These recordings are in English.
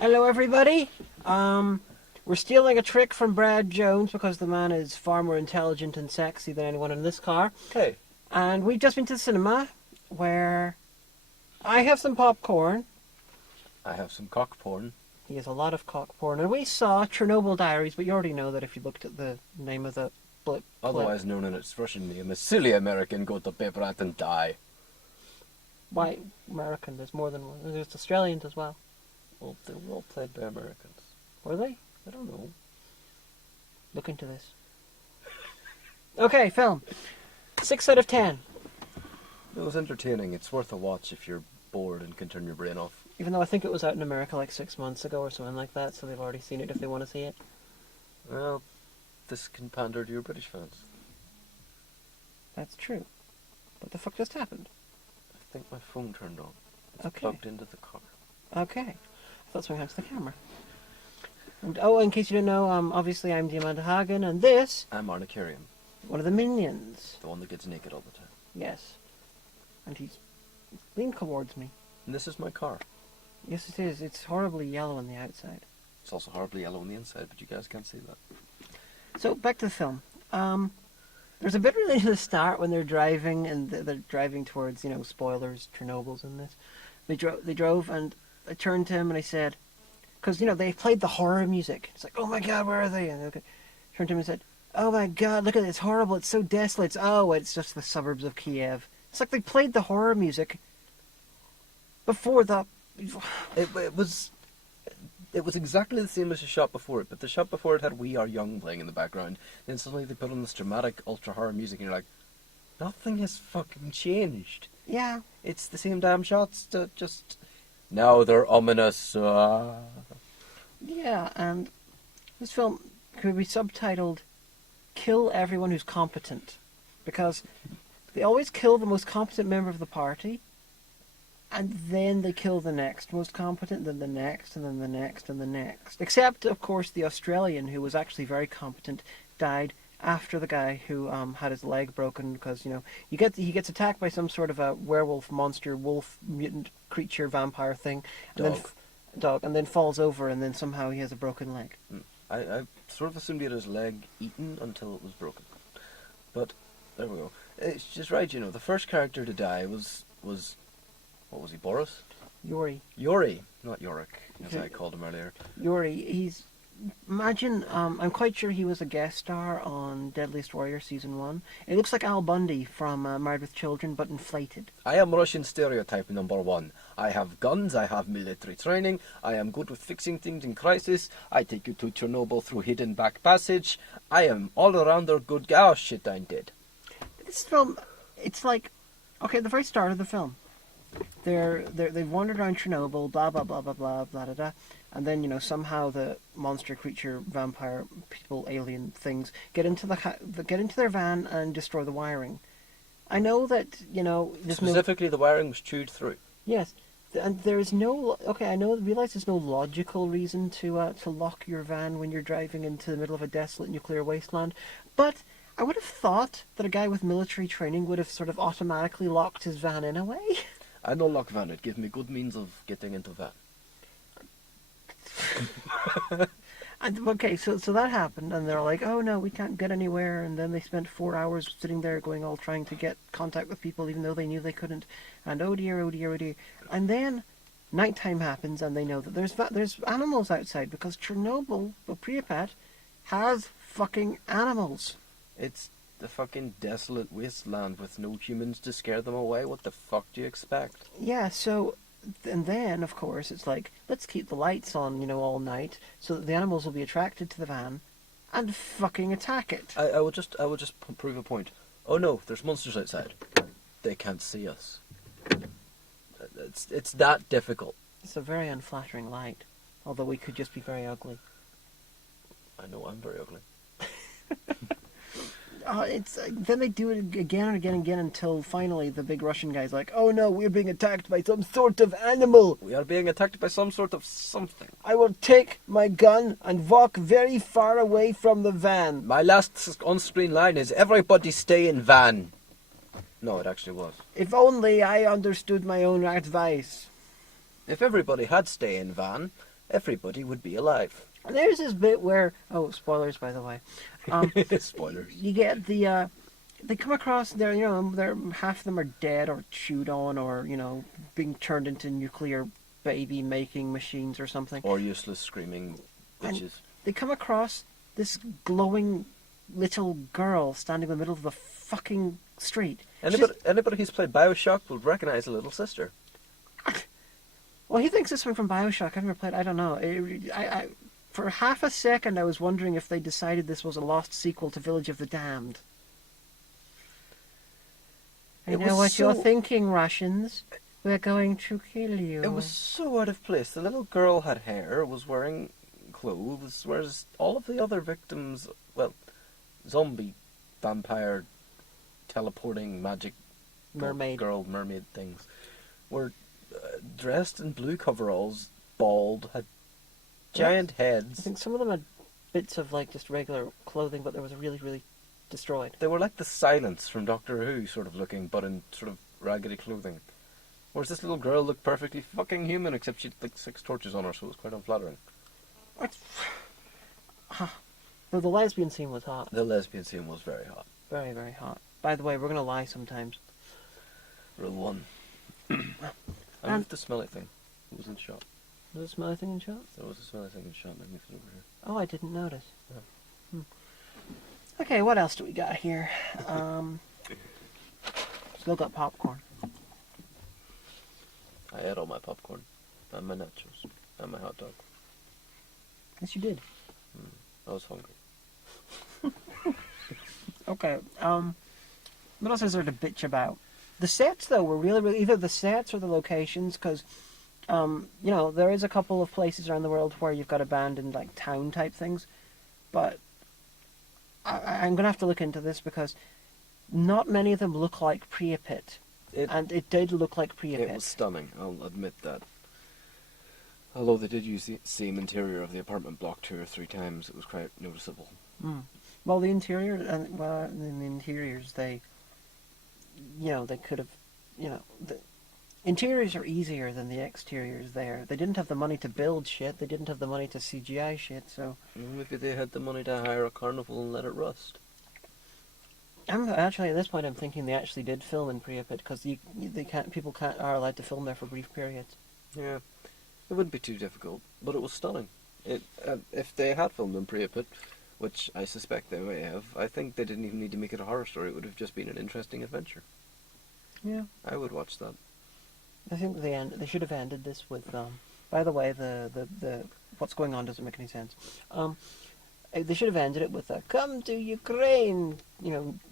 Hello, everybody. We're stealing a trick from Brad Jones because the man is far more intelligent and sexy than anyone in this car. Hey. And we've just been to the cinema where I have some popcorn. I have some cock porn. He has a lot of cock porn. And we saw Chernobyl Diaries, but you already know that if you looked at the name of the clip. Otherwise known in its Russian name as Silly American Go to Paper and Die. Why American? There's more than one. There's Australians as well. Well, they were all played by Americans. Were they? I don't know. Look into this. Okay, film. 6 out of 10. It was entertaining. It's worth a watch if you're bored and can turn your brain off. Even though I think it was out in America like 6 months ago or something like that, so they've already seen it if they want to see it. Well, this can pander to your British fans. That's true. What the fuck just happened? I think my phone turned on. It's Okay. plugged into the car. Okay. I thought something happened to the camera. And, oh, in case you didn't know, obviously I'm Diamanda Hagan, and this, I'm Arnicarium, one of the Minions. the one that gets naked all the time. Yes. And he's leaned towards me. And this is my car. Yes, it is. It's horribly yellow on the outside. It's also horribly yellow on the inside, but you guys can't see that. So, back to the film. There's a bit really at the start when they're driving, and they're driving towards, spoilers, Chernobyl's in this. They drove, and I turned to him and I said, because, they played the horror music. It's like, oh my god, where are they? And I turned to him and said, oh my god, look at it, it's horrible, it's so desolate. It's just the suburbs of Kiev. It's like they played the horror music before the... It was exactly the same as the shot before it, but the shot before it had We Are Young playing in the background. Then suddenly they put on this dramatic ultra horror music, and you're like, nothing has fucking changed. Yeah. It's the same damn shots, just now they're ominous. Yeah, and this film could be subtitled "Kill Everyone Who's Competent," because they always kill the most competent member of the party, and then they kill the next most competent, then the next, and then the next, and the next. Except, of course, the Australian, who was actually very competent, died after the guy who had his leg broken because, he gets attacked by some sort of a werewolf monster, wolf, mutant creature, vampire thing, and Dog. and then falls over, and then somehow he has a broken leg. I sort of assumed he had his leg eaten until it was broken. But, there we go. It's just right, the first character to die was what was he, Boris? Yuri, not Yorick, as I called him earlier. Imagine, I'm quite sure he was a guest star on Deadliest Warrior Season 1. It looks like Al Bundy from Married with Children, but inflated. I am Russian stereotype number 1. I have guns, I have military training, I am good with fixing things in crisis, I take you to Chernobyl through hidden back passage, I am all-arounder good guy. Oh shit, I'm dead. This film, it's like, okay, the very start of the film, they've wandered around Chernobyl, blah, blah, blah, blah, blah, blah, blah, blah. And then, somehow the monster, creature, vampire, people, alien things get into their van and destroy the wiring. I know that, Specifically, the wiring was chewed through. Yes, and there is no... Okay, realize there's no logical reason to lock your van when you're driving into the middle of a desolate nuclear wasteland, but I would have thought that a guy with military training would have sort of automatically locked his van in a way. I know lock van, it gives me good means of getting into van. And, okay, so that happened, and they're like, oh no, we can't get anywhere, and then they spent 4 hours sitting there trying to get contact with people, even though they knew they couldn't, and oh dear, oh dear, oh dear. And then nighttime happens, and they know that there's animals outside, because Chernobyl, Pripyat, has fucking animals. It's the fucking desolate wasteland with no humans to scare them away. What the fuck do you expect? Yeah, so... And then, of course, it's like, let's keep the lights on, all night, so that the animals will be attracted to the van and fucking attack it. I will just prove a point. Oh no, there's monsters outside. They can't see us. It's that difficult. It's a very unflattering light, although we could just be very ugly. I know I'm very ugly. Then they do it again and again and again until finally the big Russian guy's like, oh no, we're being attacked by some sort of animal. We are being attacked by some sort of something. I will take my gun and walk very far away from the van. My last on-screen line is, everybody stay in van. No, it actually was. If only I understood my own advice. If everybody had stay in van, everybody would be alive. And there's this bit where, oh, spoilers by the way. Spoilers. You get the they come across they're half of them are dead or chewed on or being turned into nuclear baby making machines or something. Or useless screaming bitches. And they come across this glowing little girl standing in the middle of the fucking street. Anybody who's played Bioshock will recognise a little sister. Well, he thinks this one from Bioshock. I've never played. I don't know. I for half a second I was wondering if they decided this was a lost sequel to Village of the Damned. I know what you're thinking, Russians. We're going to kill you. It was so out of place. The little girl had hair, was wearing clothes, whereas all of the other victims, well, zombie, vampire, teleporting, magic, mermaid things, were dressed in blue coveralls, bald, had giant heads. I think some of them had bits of just regular clothing, but there was really, really destroyed. They were like the Silence from Doctor Who, sort of looking, but in sort of raggedy clothing. Whereas this little girl looked perfectly fucking human, except she had 6 torches on her, so it was quite unflattering. Though the lesbian scene was hot. The lesbian scene was very hot. Very, very hot. By the way, we're going to lie sometimes. Rule 1. I moved the smelly thing. It was in shot. Was a smelly thing in shot? There was a smelly thing in shot, and I moved it over here. Oh, I didn't notice. Yeah. Okay, what else do we got here? Still got popcorn. I ate all my popcorn, and my nachos, and my hot dog. Yes, you did. I was hungry. Okay, what else is there to bitch about? The sets, though, were really, really... Either the sets or the locations, because, there is a couple of places around the world where you've got abandoned, town-type things, but I'm going to have to look into this, because not many of them look like Pripyat. And it did look like Pripyat. It was stunning, I'll admit that. Although they did use the same interior of the apartment block 2 or 3 times, it was quite noticeable. Well, the interior, in the interiors, they could have, the interiors are easier than the exteriors there. They didn't have the money to build shit, they didn't have the money to CGI shit, so... Maybe they had the money to hire a carnival and let it rust. Actually, at this point, I'm thinking they actually did film in Pripyat, because people are allowed to film there for brief periods. Yeah, it wouldn't be too difficult, but it was stunning. If they had filmed in Pripyat, which I suspect they may have, I think they didn't even need to make it a horror story. It would have just been an interesting adventure. Yeah. I would watch that. I think they should have ended this with, by the way, the what's going on doesn't make any sense. They should have ended it with a "Come to Ukraine,"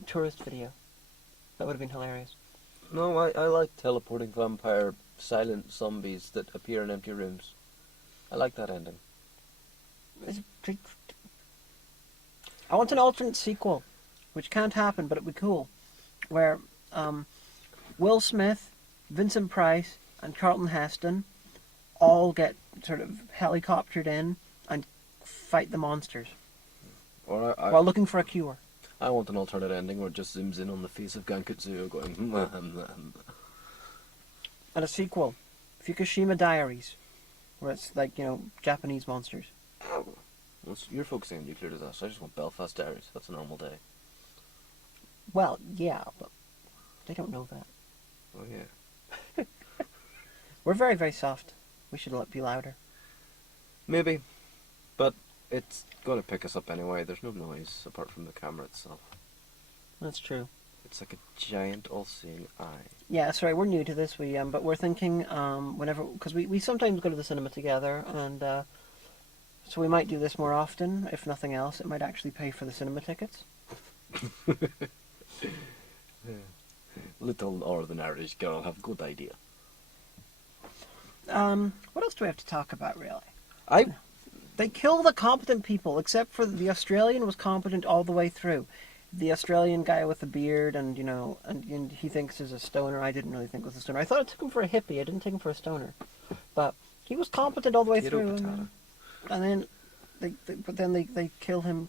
tourist video. That would have been hilarious. No, I like teleporting vampire silent zombies that appear in empty rooms. I like that ending. I want an alternate sequel, which can't happen, but it'd be cool, where Will Smith, Vincent Price, and Charlton Heston all get sort of helicoptered in and fight the monsters while looking for a cure. I want an alternate ending where it just zooms in on the face of Gankutsuyo going And a sequel, Fukushima Diaries, where it's Japanese monsters. Well, you're focusing on nuclear disaster. I just want Belfast Diaries. That's a normal day. Well, yeah, but they don't know that. Oh, yeah. We're very, very soft. We should be louder. Maybe. But it's going to pick us up anyway. There's no noise apart from the camera itself. That's true. It's like a giant all-seeing eye. Yeah, sorry, we're new to this. But we're thinking whenever... Because we sometimes go to the cinema together, and... so we might do this more often. If nothing else, it might actually pay for the cinema tickets. Little Northern Irish girl have good idea. What else do we have to talk about, really? They kill the competent people, except for the Australian was competent all the way through. The Australian guy with the beard and he thinks is a stoner. I didn't really think was a stoner. I thought I took him for a hippie. I didn't take him for a stoner. But he was competent all the way through. And then they kill him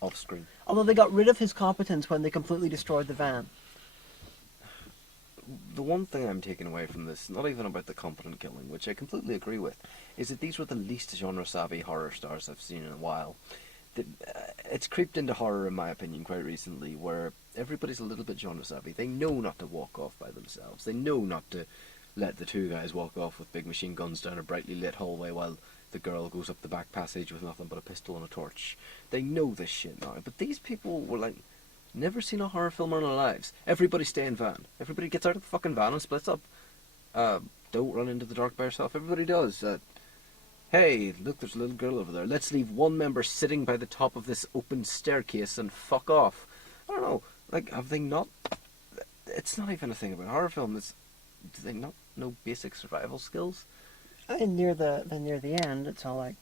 off screen. Although they got rid of his competence when they completely destroyed the van. the one thing I'm taking away from this, not even about the competent killing, which I completely agree with, is that these were the least genre-savvy horror stars I've seen in a while. It's creeped into horror, in my opinion, quite recently, where everybody's a little bit genre-savvy. They know not to walk off by themselves. They know not to let the two guys walk off with big machine guns down a brightly lit hallway while the girl goes up the back passage with nothing but a pistol and a torch. They know this shit now. But these people were like, never seen a horror film in their lives. Everybody stay in van. Everybody gets out of the fucking van and splits up. Don't run into the dark by yourself. Everybody does. Hey, look, there's a little girl over there. Let's leave one member sitting by the top of this open staircase and fuck off. I don't know. Like, have they not... It's not even a thing about horror films. Do they not know basic survival skills? And near the end, it's all like,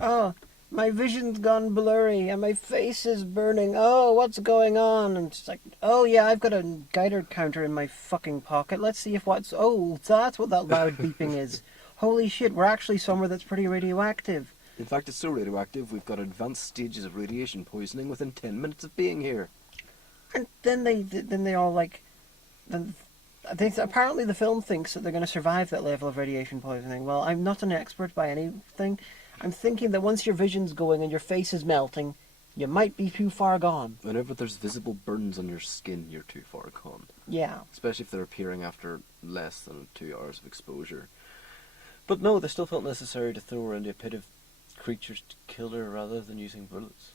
oh, my vision's gone blurry and my face is burning. Oh, what's going on? And it's like, oh yeah, I've got a Geiger counter in my fucking pocket. Let's see if what's... Oh, that's what that loud beeping is. Holy shit, we're actually somewhere that's pretty radioactive. In fact, it's so radioactive, we've got advanced stages of radiation poisoning within 10 minutes of being here. And then they all like... Apparently the film thinks that they're going to survive that level of radiation poisoning. Well, I'm not an expert by anything. I'm thinking that once your vision's going and your face is melting, you might be too far gone. Whenever there's visible burns on your skin, you're too far gone. Yeah. Especially if they're appearing after less than 2 hours of exposure. But no, they still felt necessary to throw her into a pit of creatures to kill her rather than using bullets.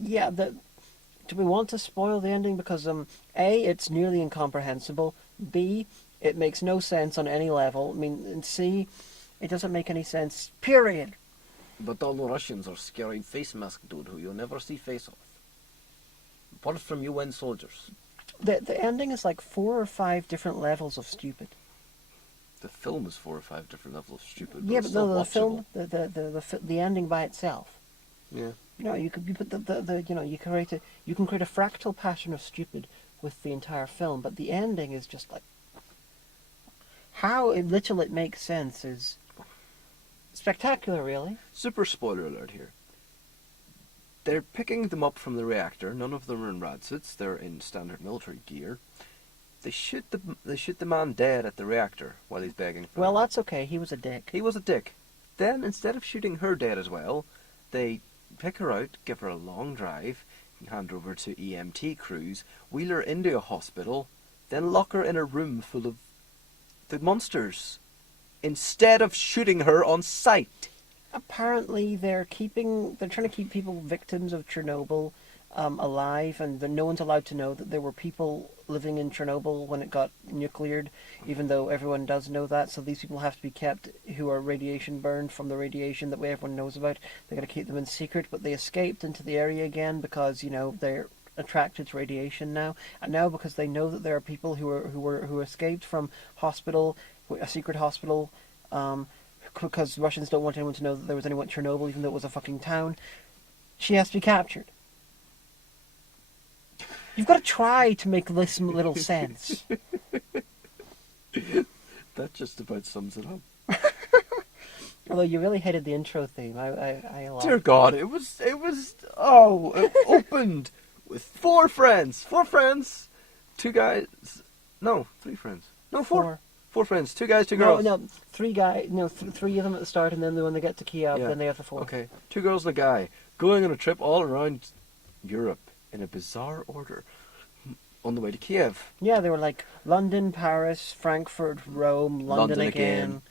Yeah, do we want to spoil the ending? Because, A, it's nearly incomprehensible. B, it makes no sense on any level. I mean, and C, it doesn't make any sense, period. But all the Russians are scary face mask dude who you'll never see face off. Apart from UN soldiers. The ending is like 4 or 5 different levels of stupid. The film is 4 or 5 different levels of stupid. But Yeah, it's but still the watchable. film, the ending by itself. Yeah. You know, you put you can create a fractal pattern of stupid with the entire film, but the ending is just like how little it makes sense is spectacular, really. Super spoiler alert here. They're picking them up from the reactor. None of them are in rad suits. They're in standard military gear. They shoot the man dead at the reactor while he's begging for Well, help. that's okay. He was a dick. He was a dick. Then, instead of shooting her dead as well, they pick her out, give her a long drive, hand her over to EMT crews, wheel her into a hospital, then lock her in a room full of the monsters, instead of shooting her on sight. Apparently, they're trying to keep people victims of Chernobyl alive, and no one's allowed to know that there were people living in Chernobyl when it got nucleared, even though everyone does know that. So these people have to be kept, who are radiation burned from the radiation that everyone knows about. They got to keep them in secret, but they escaped into the area again because they're attracted to radiation now, and now because they know that there are people who escaped from a secret hospital, because Russians don't want anyone to know that there was anyone at Chernobyl, even though it was a fucking town. She has to be captured. You've got to try to make this little sense. That just about sums it up. Although you really hated the intro theme. I loved Dear God, it opened with 4 friends. 4 friends, 2 guys, no, 3 friends. No, 4. 4 friends, 2 guys, 2 girls. No, 3 guys, 3 of them at the start, and then when they get to Kiev, Yeah. then they have the 4. Okay, 2 girls and a guy, going on a trip all around Europe in a bizarre order on the way to Kiev. Yeah, they were like London, Paris, Frankfurt, Rome, London again.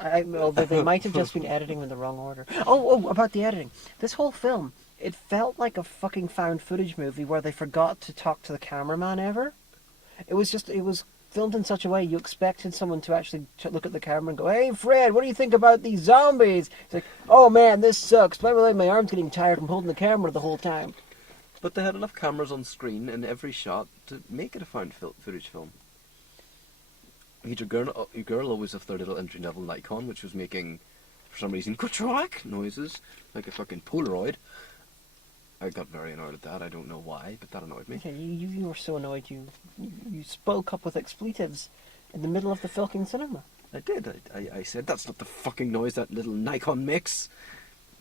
Although they might have just been editing in the wrong order. Oh, about the editing. This whole film, it felt like a fucking found footage movie where they forgot to talk to the cameraman ever. It was filmed in such a way you expected someone to actually look at the camera and go, "Hey Fred, what do you think about these zombies?" It's like, "Oh man, this sucks. By the way, my arm's getting tired from holding the camera the whole time." But they had enough cameras on screen in every shot to make it a found footage film. Your girl always have their little entry-level Nikon, which was making, for some reason, ka-track noises, like a fucking Polaroid. I got very annoyed at that. I don't know why, but that annoyed me. Okay, you were so annoyed you spoke up with expletives in the middle of the fucking cinema. I did. I said, that's not the fucking noise that little Nikon makes.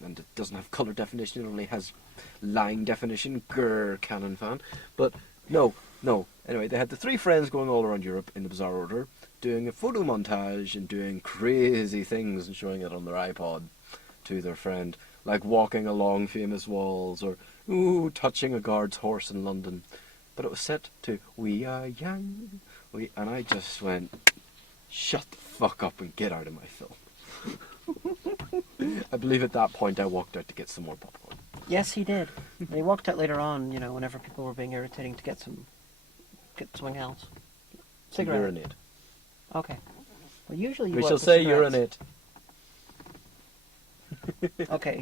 And it doesn't have colour definition, it only has line definition. Grrr, Canon fan. But, no, No, anyway, they had the three friends going all around Europe in the bizarre order, doing a photo montage and doing crazy things and showing it on their iPod to their friend, like walking along famous walls or touching a guard's horse in London. But it was set to "We Are Young," and I just went, "Shut the fuck up and get out of my film." I believe at that point I walked out to get some more popcorn. Yes, he did. And he walked out later on, whenever people were being irritating to get something else. Cigarette. Urinate. Okay. Well, usually you We go shall out for say cigarettes. urinate. Okay,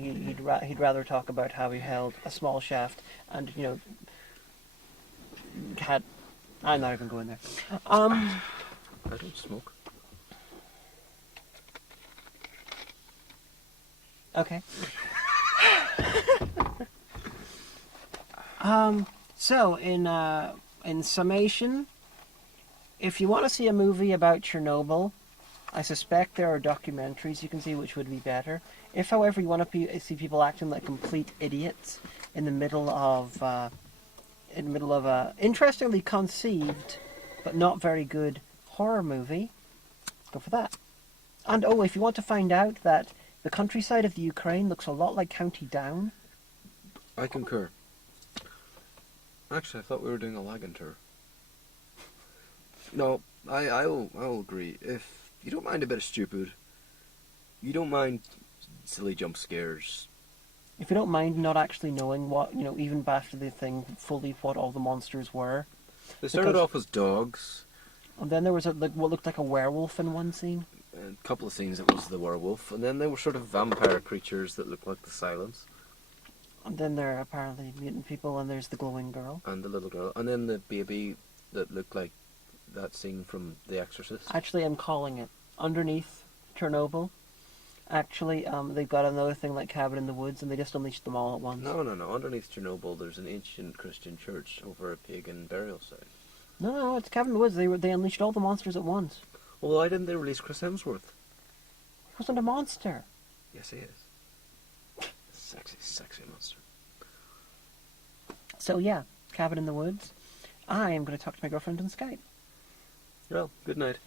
he'd rather talk about how he held a small shaft and had. I'm not even going there. I don't smoke. Okay. So in summation, if you want to see a movie about Chernobyl, I suspect there are documentaries you can see which would be better. If, however, you want to see people acting like complete idiots in the middle of a interestingly conceived but not very good horror movie, go for that. And if you want to find out that the countryside of the Ukraine looks a lot like County Down. I concur. Actually, I thought we were doing a Hagan tour. No, I'll agree. If you don't mind a bit of stupid, you don't mind silly jump scares. If you don't mind not actually knowing what, even after the thing, fully what all the monsters were. They started off as dogs. And then there was what looked like a werewolf in one scene. A couple of scenes it was the werewolf, and then they were sort of vampire creatures that looked like the Silence. And then there are apparently mutant people, and there's the glowing girl. And the little girl. And then the baby that looked like that scene from The Exorcist. Actually, I'm calling it. Underneath Chernobyl, actually, they've got another thing like Cabin in the Woods, and they just unleashed them all at once. No. Underneath Chernobyl, there's an ancient Christian church over a pagan burial site. No, it's Cabin in the Woods. They unleashed all the monsters at once. Well, why didn't they release Chris Hemsworth? He wasn't a monster. Yes, he is. Sexy monster. So yeah, Cabin in the Woods. I am going to talk to my girlfriend on Skype. Well, good night.